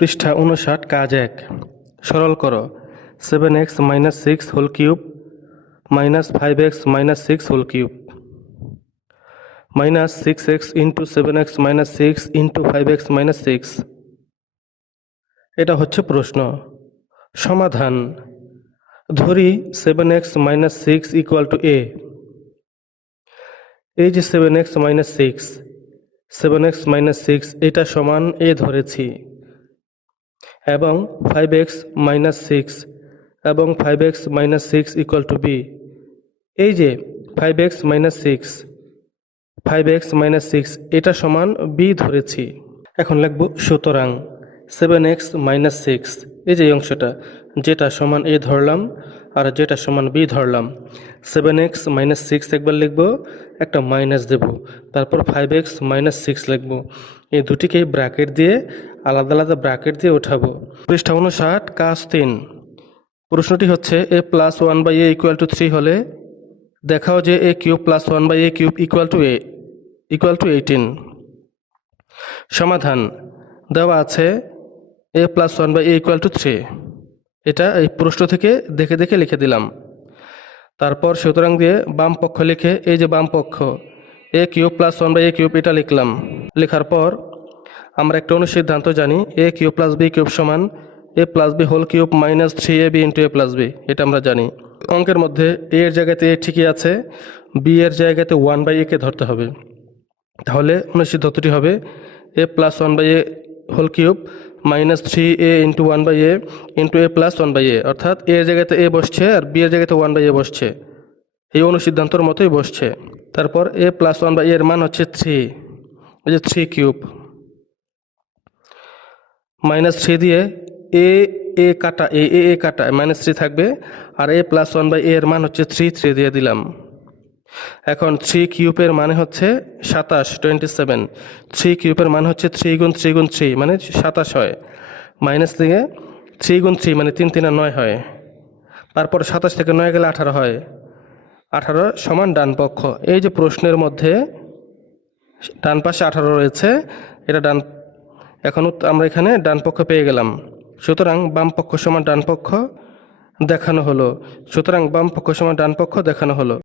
পৃষ্ঠা 59 কাজ 1 সরল করো 7x - 6 whole cube minus 5x - 6 whole cube minus 6x into 7x - 6 into 5x - 6। এটা হচ্ছে প্রশ্ন। সমাধান ধরি 7x - 6 ইকুয়াল টু a। এই যে 7x - 6 7x - 6 এটা সমান a ধরেছি এবং 5x - 6 এবং 5x - 6 ইকুয়াল টু b। এই যে 5x - 6 5x - 6 এটা সমান b ধরেছি। এখন লিখব সুতরাং 7x - 6 এই যে অংশটা যেটা সমান a ধরলাম আর যেটা সমান b ধরলাম। 7x - 6 একবার লিখব, একটা মাইনাস দেব, তারপর 5x - 6 লিখব। এই দুটিকে ব্র্যাকেট দিয়ে আলাদা আলাদা ব্র্যাকেট দিয়ে উঠাবো। পৃষ্ঠা 59 কাজ 3। প্রশ্নটি হচ্ছে a plus 1/a equal to 3 হলে দেখাও যে a cube plus 1/a cube equal to 18। সমাধান দেওয়া আছে a plus 1/a equal to 3। এটা এই প্রশ্ন থেকে দেখে দেখে লিখে দিলাম। তারপর সুতরাং দিয়ে বাম পক্ষ লিখে এই যে বাম পক্ষ a cube plus 1/a cube এটা লিখলাম। লেখার পর আমরা একটা অনুসিদ্ধান্ত জানি a cube plus b cube সমান a plus b whole cube minus 3ab into a plus b। এটা আমরা জানি। অঙ্কের মধ্যে a এর জায়গাতে a ঠিকই আছে, b এর জায়গাতে 1/a কে ধরতে হবে। তাহলে অনুসিদ্ধান্তটি হবে a plus 1/a whole cube minus 3a into 1/a into a plus 1/a, অর্থাৎ a এর জায়গাতে a বসছে আর b এর জায়গাতে 1/a বসছে। এই অনুসিদ্ধান্তর মতোই বসছে। তারপর a প্লাস 1/a এর মান হচ্ছে 3, এই যে 3 কিউব মাইনাস 3 দিয়ে এ কাটা এ কাটা মাইনাস 3 থাকবে আর a প্লাস 1/a এর মান হচ্ছে 3 দিয়ে দিলাম। এখন 3 কিউবের মানে হচ্ছে 27 27। 3 কিউবের মানে হচ্ছে 3 গুণ 3 গুণ 3 মানে 27 হয়। মাইনাস থেকে 3 গুণ 3 মানে 3 3 9 হয়। তারপর 27 থেকে 9 গেলে 18 হয়। 18 সমান ডান পক্ষ। এই যে প্রশ্নের মধ্যে ডান পাশে 18 রয়েছে, এটা ডান। এখন আমরা এখানে ডান পক্ষ পেয়ে গেলাম। সুতরাং বাম পক্ষ সমান ডান পক্ষ দেখানো হলো।